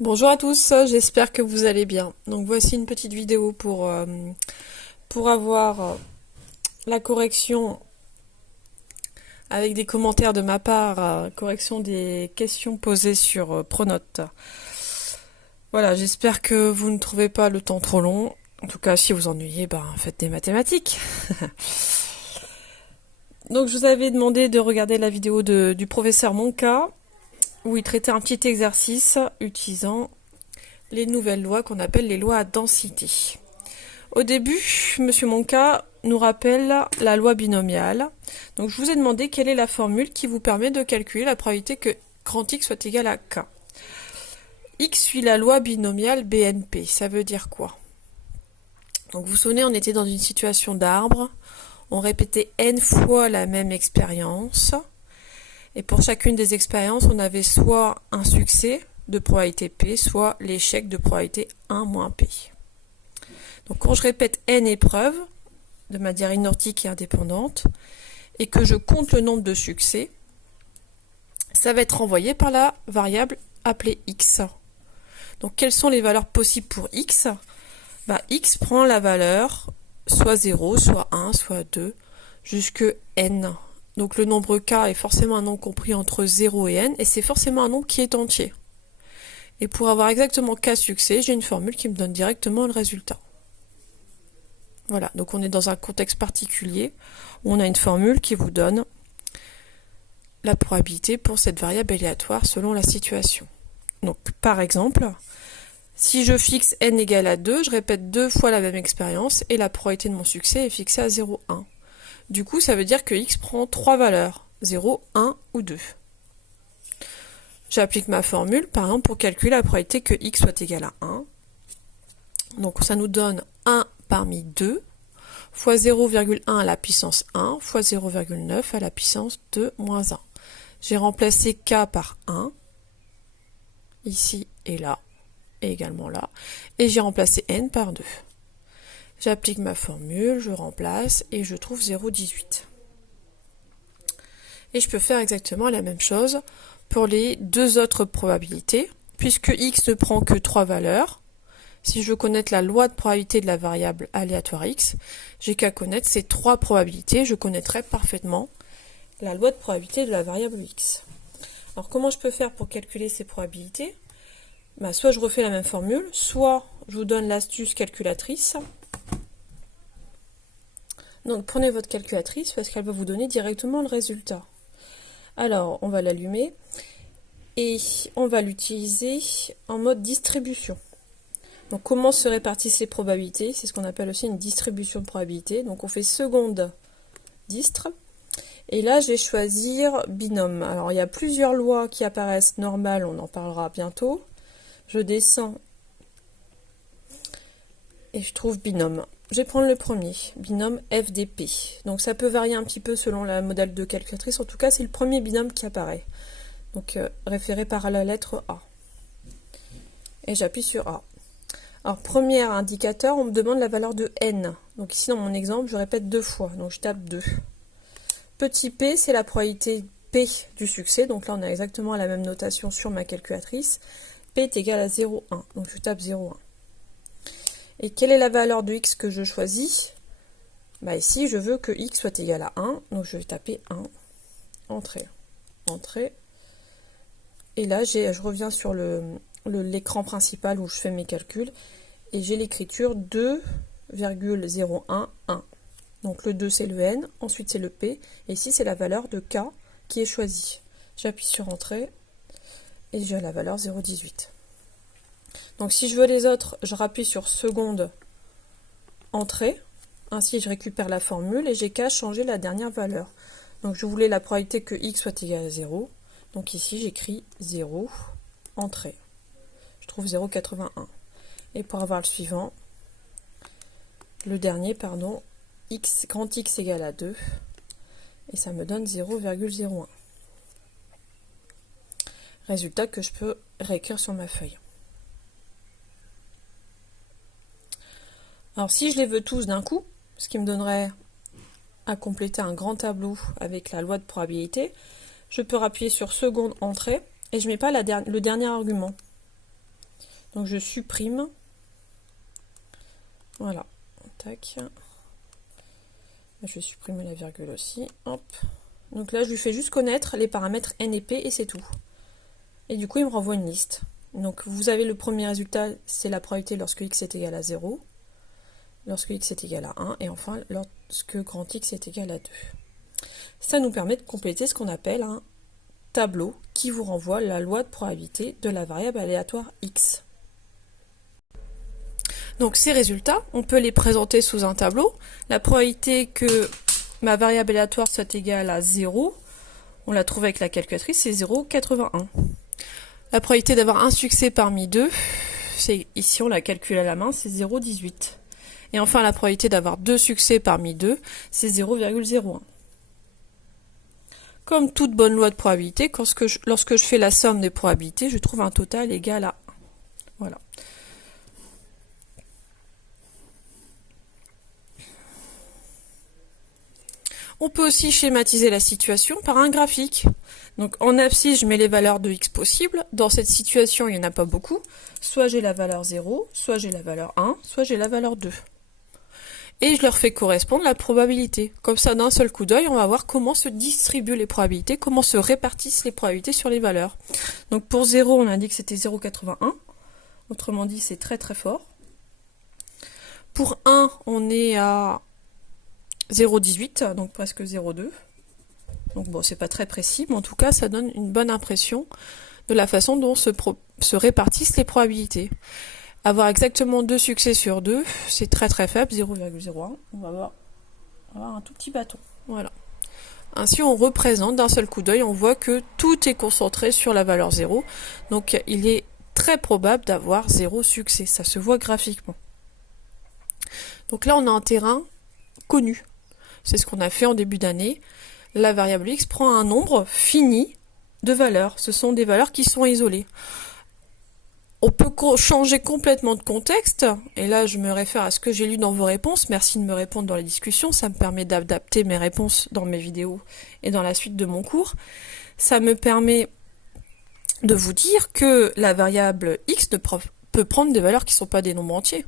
Bonjour à tous, j'espère que vous allez bien. Donc voici une petite vidéo pour avoir la correction avec des commentaires de ma part, correction des questions posées sur Pronote. Voilà, j'espère que vous ne trouvez pas le temps trop long. En tout cas, si vous ennuyez, faites des mathématiques. Donc je vous avais demandé de regarder la vidéo du professeur Monca, où il traitait un petit exercice utilisant les nouvelles lois qu'on appelle les lois à densité. Au début, Monsieur Monca nous rappelle la loi binomiale. Donc je vous ai demandé quelle est la formule qui vous permet de calculer la probabilité que grand X soit égal à K. X suit la loi binomiale BNP. Ça veut dire quoi? Donc vous vous souvenez, on était dans une situation d'arbre. On répétait n fois la même expérience. Et pour chacune des expériences, on avait soit un succès de probabilité P, soit l'échec de probabilité 1 moins P. Donc quand je répète n épreuves, de manière inortique et indépendante, et que je compte le nombre de succès, ça va être renvoyé par la variable appelée x. Donc quelles sont les valeurs possibles pour x? X prend la valeur soit 0, soit 1, soit 2, jusque n. Donc le nombre k est forcément un nombre compris entre 0 et n, et c'est forcément un nombre qui est entier. Et pour avoir exactement k succès, j'ai une formule qui me donne directement le résultat. Voilà, donc on est dans un contexte particulier où on a une formule qui vous donne la probabilité pour cette variable aléatoire selon la situation. Donc par exemple, si je fixe n égale à 2, je répète deux fois la même expérience et la probabilité de mon succès est fixée à 0, 1. Du coup, ça veut dire que x prend trois valeurs, 0, 1 ou 2. J'applique ma formule, par exemple, pour calculer la probabilité que x soit égal à 1. Donc ça nous donne 1 parmi 2, fois 0,1 à la puissance 1, fois 0,9 à la puissance 2 moins 1. J'ai remplacé k par 1, ici et là, et également là, et j'ai remplacé n par 2. J'applique ma formule, je remplace, et je trouve 0,18. Et je peux faire exactement la même chose pour les deux autres probabilités, puisque x ne prend que 3 valeurs. Si je veux connaître la loi de probabilité de la variable aléatoire x, j'ai qu'à connaître ces trois probabilités, je connaîtrai parfaitement la loi de probabilité de la variable x. Alors comment je peux faire pour calculer ces probabilités? Soit je refais la même formule, soit je vous donne l'astuce calculatrice. Donc prenez votre calculatrice parce qu'elle va vous donner directement le résultat. Alors on va l'allumer et on va l'utiliser en mode distribution. Donc comment se répartissent les probabilités? C'est ce qu'on appelle aussi une distribution de probabilité. Donc on fait seconde distre. Et là je vais choisir binôme. Alors il y a plusieurs lois qui apparaissent normales, on en parlera bientôt. Je descends et je trouve binôme. Je vais prendre le premier, binôme FDP. Donc ça peut varier un petit peu selon la modèle de calculatrice. En tout cas c'est le premier binôme qui apparaît. Donc référé par la lettre A. Et j'appuie sur A. Alors, premier indicateur, on me demande la valeur de n. Donc ici, dans mon exemple, je répète deux fois. Donc je tape 2. Petit p, c'est la probabilité p du succès. Donc là, on a exactement la même notation sur ma calculatrice. P est égal à 0,1. Donc je tape 0,1. Et quelle est la valeur de x que je choisis? Ici, je veux que x soit égal à 1. Donc je vais taper 1. Entrée. Entrée. Et là, je reviens sur l'écran principal où je fais mes calculs et j'ai l'écriture 2,011. Donc le 2 c'est le n, ensuite c'est le p, et ici c'est la valeur de k qui est choisie. J'appuie sur entrée et j'ai la valeur 0,18. Donc si je veux les autres, je rappuie sur seconde entrée, ainsi je récupère la formule et j'ai qu'à changer la dernière valeur. Donc je voulais la probabilité que x soit égal à 0, donc ici j'écris 0, entrée. Je trouve 0,81. Et pour avoir le suivant, le dernier, pardon, grand X égale à 2, et ça me donne 0,01. Résultat que je peux réécrire sur ma feuille. Alors si je les veux tous d'un coup, ce qui me donnerait à compléter un grand tableau avec la loi de probabilité, je peux appuyer sur seconde entrée, et je ne mets pas le dernier argument. Donc je supprime. Voilà. Tac. Je vais supprimer la virgule aussi. Hop. Donc là, je lui fais juste connaître les paramètres N et P et c'est tout. Et du coup, il me renvoie une liste. Donc vous avez le premier résultat, c'est la probabilité lorsque x est égal à 0, lorsque x est égal à 1, et enfin lorsque grand X est égal à 2. Ça nous permet de compléter ce qu'on appelle un tableau qui vous renvoie la loi de probabilité de la variable aléatoire x. Donc ces résultats, on peut les présenter sous un tableau. La probabilité que ma variable aléatoire soit égale à 0, on la trouve avec la calculatrice, c'est 0,81. La probabilité d'avoir un succès parmi deux, c'est ici on la calcule à la main, c'est 0,18. Et enfin la probabilité d'avoir deux succès parmi deux, c'est 0,01. Comme toute bonne loi de probabilité, lorsque je fais la somme des probabilités, je trouve un total égal à 1. Voilà. On peut aussi schématiser la situation par un graphique. Donc en abscisse, je mets les valeurs de x possibles. Dans cette situation, il n'y en a pas beaucoup. Soit j'ai la valeur 0, soit j'ai la valeur 1, soit j'ai la valeur 2. Et je leur fais correspondre la probabilité. Comme ça, d'un seul coup d'œil, on va voir comment se distribuent les probabilités, comment se répartissent les probabilités sur les valeurs. Donc pour 0, on a dit que c'était 0,81. Autrement dit, c'est très très fort. Pour 1, on est à 0,18, donc presque 0,2. Donc bon, c'est pas très précis, mais en tout cas, ça donne une bonne impression de la façon dont se répartissent les probabilités. Avoir exactement 2 succès sur 2, c'est très très faible, 0,01. On va avoir un tout petit bâton. Voilà. Ainsi, on représente d'un seul coup d'œil, on voit que tout est concentré sur la valeur 0. Donc, il est très probable d'avoir 0 succès. Ça se voit graphiquement. Donc là, on a un terrain connu. C'est ce qu'on a fait en début d'année. La variable x prend un nombre fini de valeurs. Ce sont des valeurs qui sont isolées. On peut changer complètement de contexte, et là je me réfère à ce que j'ai lu dans vos réponses. Merci de me répondre dans les discussions, ça me permet d'adapter mes réponses dans mes vidéos et dans la suite de mon cours. Ça me permet de vous dire que la variable x peut prendre des valeurs qui ne sont pas des nombres entiers.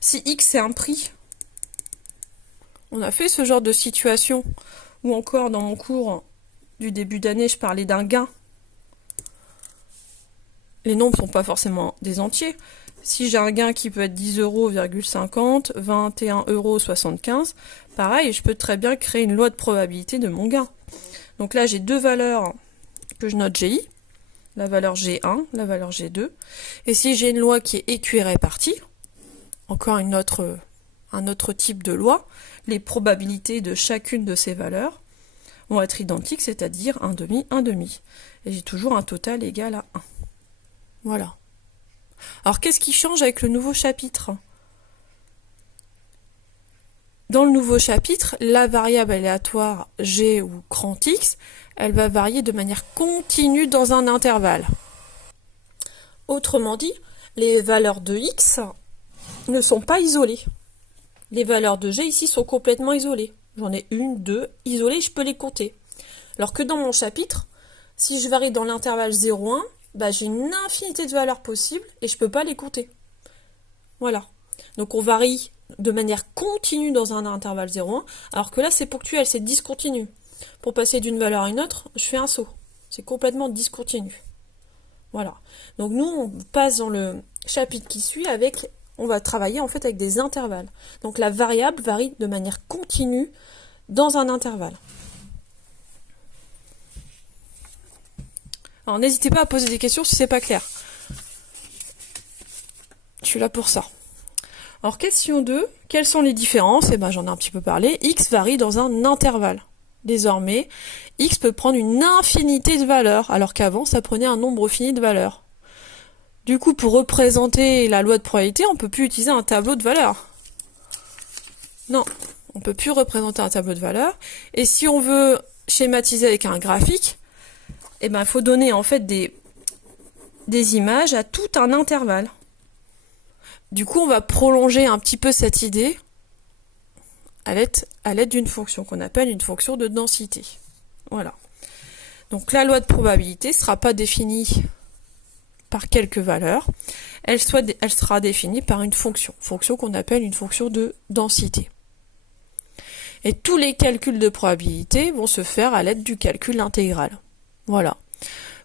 Si x est un prix, on a fait ce genre de situation, ou encore dans mon cours du début d'année, je parlais d'un gain. Les nombres ne sont pas forcément des entiers. Si j'ai un gain qui peut être 10,50 €, 21,75 €, pareil, je peux très bien créer une loi de probabilité de mon gain. Donc là, j'ai deux valeurs que je note GI, la valeur G1, la valeur G2. Et si j'ai une loi qui est équi répartie, encore un autre type de loi, les probabilités de chacune de ces valeurs vont être identiques, c'est-à-dire 1,5, 1,5. Et j'ai toujours un total égal à 1. Voilà. Alors, qu'est-ce qui change avec le nouveau chapitre? Dans le nouveau chapitre, la variable aléatoire g ou grand X, elle va varier de manière continue dans un intervalle. Autrement dit, les valeurs de x ne sont pas isolées. Les valeurs de g ici sont complètement isolées. J'en ai une, deux, isolées, je peux les compter. Alors que dans mon chapitre, si je varie dans l'intervalle 0,1, j'ai une infinité de valeurs possibles et je ne peux pas les compter. Voilà. Donc on varie de manière continue dans un intervalle 0,1, alors que là c'est ponctuel, c'est discontinu. Pour passer d'une valeur à une autre, je fais un saut. C'est complètement discontinu. Voilà. Donc nous, on passe dans le chapitre qui suit on va travailler en fait avec des intervalles. Donc la variable varie de manière continue dans un intervalle. Alors n'hésitez pas à poser des questions si c'est pas clair. Je suis là pour ça. Alors question 2, quelles sont les différences? J'en ai un petit peu parlé. X varie dans un intervalle. Désormais, X peut prendre une infinité de valeurs, alors qu'avant ça prenait un nombre fini de valeurs. Du coup, pour représenter la loi de probabilité, on ne peut plus utiliser un tableau de valeurs. Non, on ne peut plus représenter un tableau de valeurs. Et si on veut schématiser avec un graphique, il faut donner en fait des images à tout un intervalle. Du coup, on va prolonger un petit peu cette idée à l'aide d'une fonction qu'on appelle une fonction de densité. Voilà. Donc la loi de probabilité ne sera pas définie par quelques valeurs, elle sera définie par une fonction qu'on appelle une fonction de densité. Et tous les calculs de probabilité vont se faire à l'aide du calcul intégral. Voilà.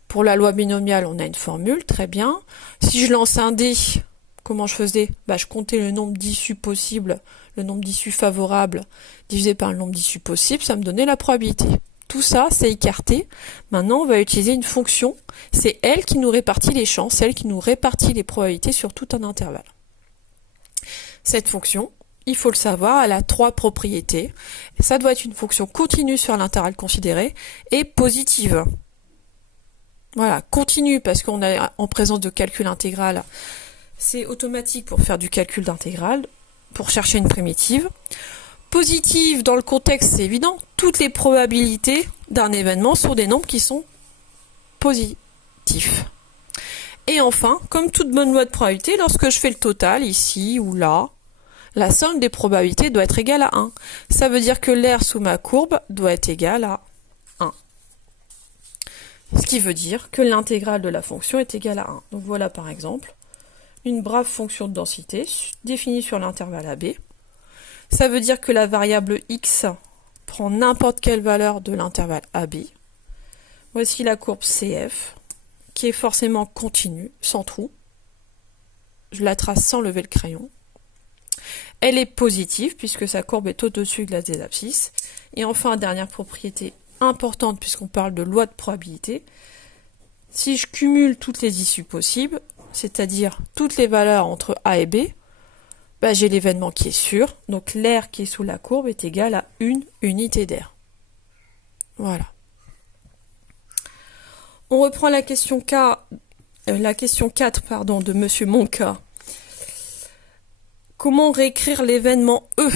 Pour la loi binomiale, on a une formule, très bien. Si je lance un dé, comment je faisais? Je comptais le nombre d'issues possibles, le nombre d'issues favorables divisé par le nombre d'issues possibles, ça me donnait la probabilité. Tout ça, c'est écarté. Maintenant, on va utiliser une fonction. C'est elle qui nous répartit les chances, c'est elle qui nous répartit les probabilités sur tout un intervalle. Cette fonction, il faut le savoir, elle a 3 propriétés. Ça doit être une fonction continue sur l'intervalle considéré et positive. Voilà, continue parce qu'on est en présence de calcul intégral. C'est automatique pour faire du calcul d'intégrale, pour chercher une primitive. Positive, dans le contexte, c'est évident. Toutes les probabilités d'un événement sont des nombres qui sont positifs. Et enfin, comme toute bonne loi de probabilité, lorsque je fais le total, ici ou là, la somme des probabilités doit être égale à 1. Ça veut dire que l'aire sous ma courbe doit être égale à 1. Ce qui veut dire que l'intégrale de la fonction est égale à 1. Donc voilà par exemple une brave fonction de densité définie sur l'intervalle AB. Ça veut dire que la variable x prend n'importe quelle valeur de l'intervalle AB. Voici la courbe CF, qui est forcément continue, sans trou. Je la trace sans lever le crayon. Elle est positive, puisque sa courbe est au-dessus de l'axe des abscisses. Et enfin, dernière propriété importante, puisqu'on parle de loi de probabilité, si je cumule toutes les issues possibles, c'est-à-dire toutes les valeurs entre A et B, j'ai l'événement qui est sûr, donc l'aire qui est sous la courbe est égale à une unité d'aire. Voilà. On reprend la question 4 de Monsieur Monca. Comment réécrire l'événement E?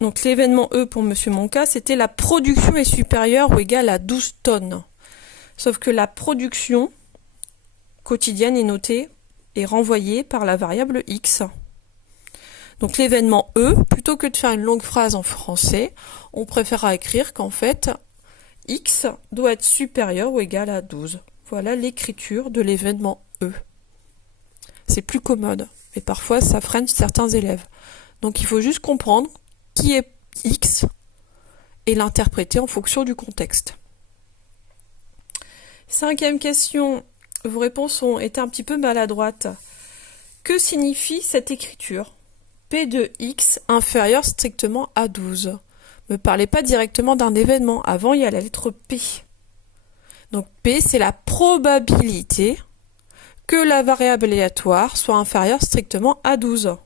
Donc l'événement E pour Monsieur Monca, c'était la production est supérieure ou égale à 12 tonnes. Sauf que la production quotidienne est notée et renvoyée par la variable x. Donc l'événement E, plutôt que de faire une longue phrase en français, on préférera écrire qu'en fait, x doit être supérieur ou égal à 12. Voilà l'écriture de l'événement E. C'est plus commode, mais parfois ça freine certains élèves. Donc il faut juste comprendre qui est x et l'interpréter en fonction du contexte. 5e question, vos réponses ont été un petit peu maladroites. Que signifie cette écriture? P de x inférieur strictement à 12. Ne parlez pas directement d'un événement. Avant, il y a la lettre P. Donc P, c'est la probabilité que la variable aléatoire soit inférieure strictement à 12.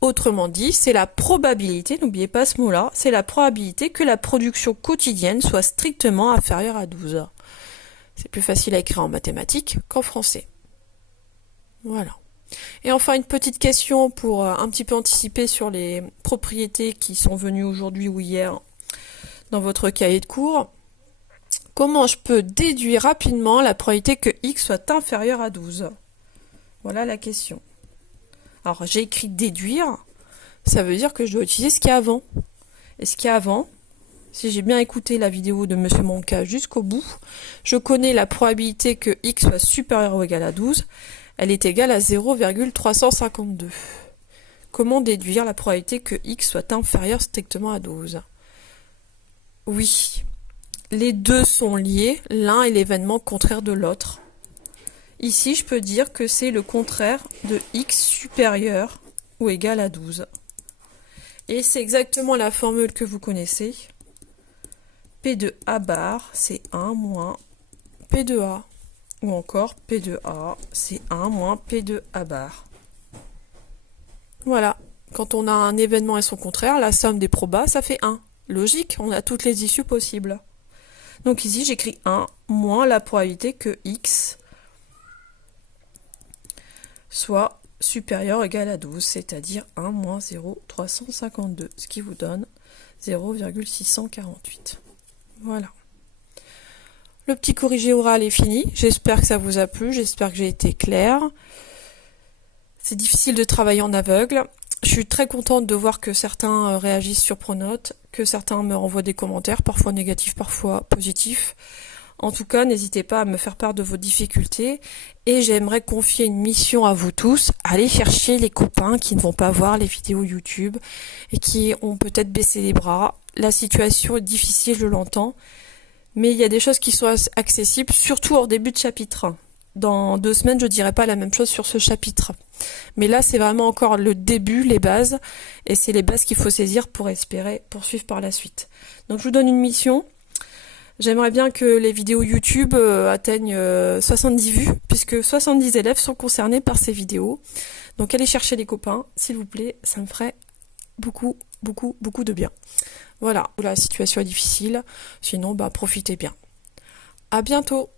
Autrement dit, c'est la probabilité, n'oubliez pas ce mot-là, c'est la probabilité que la production quotidienne soit strictement inférieure à 12. C'est plus facile à écrire en mathématiques qu'en français. Voilà. Et enfin, une petite question pour un petit peu anticiper sur les propriétés qui sont venues aujourd'hui ou hier dans votre cahier de cours. Comment je peux déduire rapidement la probabilité que x soit inférieur à 12? Voilà la question. Alors, j'ai écrit déduire, ça veut dire que je dois utiliser ce qu'il y a avant. Et ce qu'il y a avant, si j'ai bien écouté la vidéo de Monsieur Monca jusqu'au bout, je connais la probabilité que x soit supérieur ou égal à 12, elle est égale à 0,352. Comment déduire la probabilité que x soit inférieur strictement à 12? Oui, les deux sont liés, l'un est l'événement contraire de l'autre. Ici, je peux dire que c'est le contraire de x supérieur ou égal à 12. Et c'est exactement la formule que vous connaissez. P de A bar, c'est 1 moins P de A. Ou encore P de A, c'est 1 moins P de A bar. Voilà. Quand on a un événement et son contraire, la somme des probas, ça fait 1. Logique, on a toutes les issues possibles. Donc ici, j'écris 1 moins la probabilité que x soit supérieur ou égal à 12, c'est-à-dire 1 moins 0,352, ce qui vous donne 0,648. Voilà. Le petit corrigé oral est fini. J'espère que ça vous a plu, j'espère que j'ai été claire. C'est difficile de travailler en aveugle. Je suis très contente de voir que certains réagissent sur Pronote, que certains me renvoient des commentaires, parfois négatifs, parfois positifs. En tout cas, n'hésitez pas à me faire part de vos difficultés et j'aimerais confier une mission à vous tous. Allez chercher les copains qui ne vont pas voir les vidéos YouTube et qui ont peut-être baissé les bras. La situation est difficile, je l'entends, mais il y a des choses qui sont accessibles, surtout en début de chapitre. Dans 2 semaines, je dirai pas la même chose sur ce chapitre. Mais là, c'est vraiment encore le début, les bases, et c'est les bases qu'il faut saisir pour espérer poursuivre par la suite. Donc je vous donne une mission. J'aimerais bien que les vidéos YouTube atteignent 70 vues, puisque 70 élèves sont concernés par ces vidéos. Donc allez chercher les copains, s'il vous plaît, ça me ferait beaucoup, beaucoup, beaucoup de bien. Voilà, la situation est difficile, sinon profitez bien. À bientôt!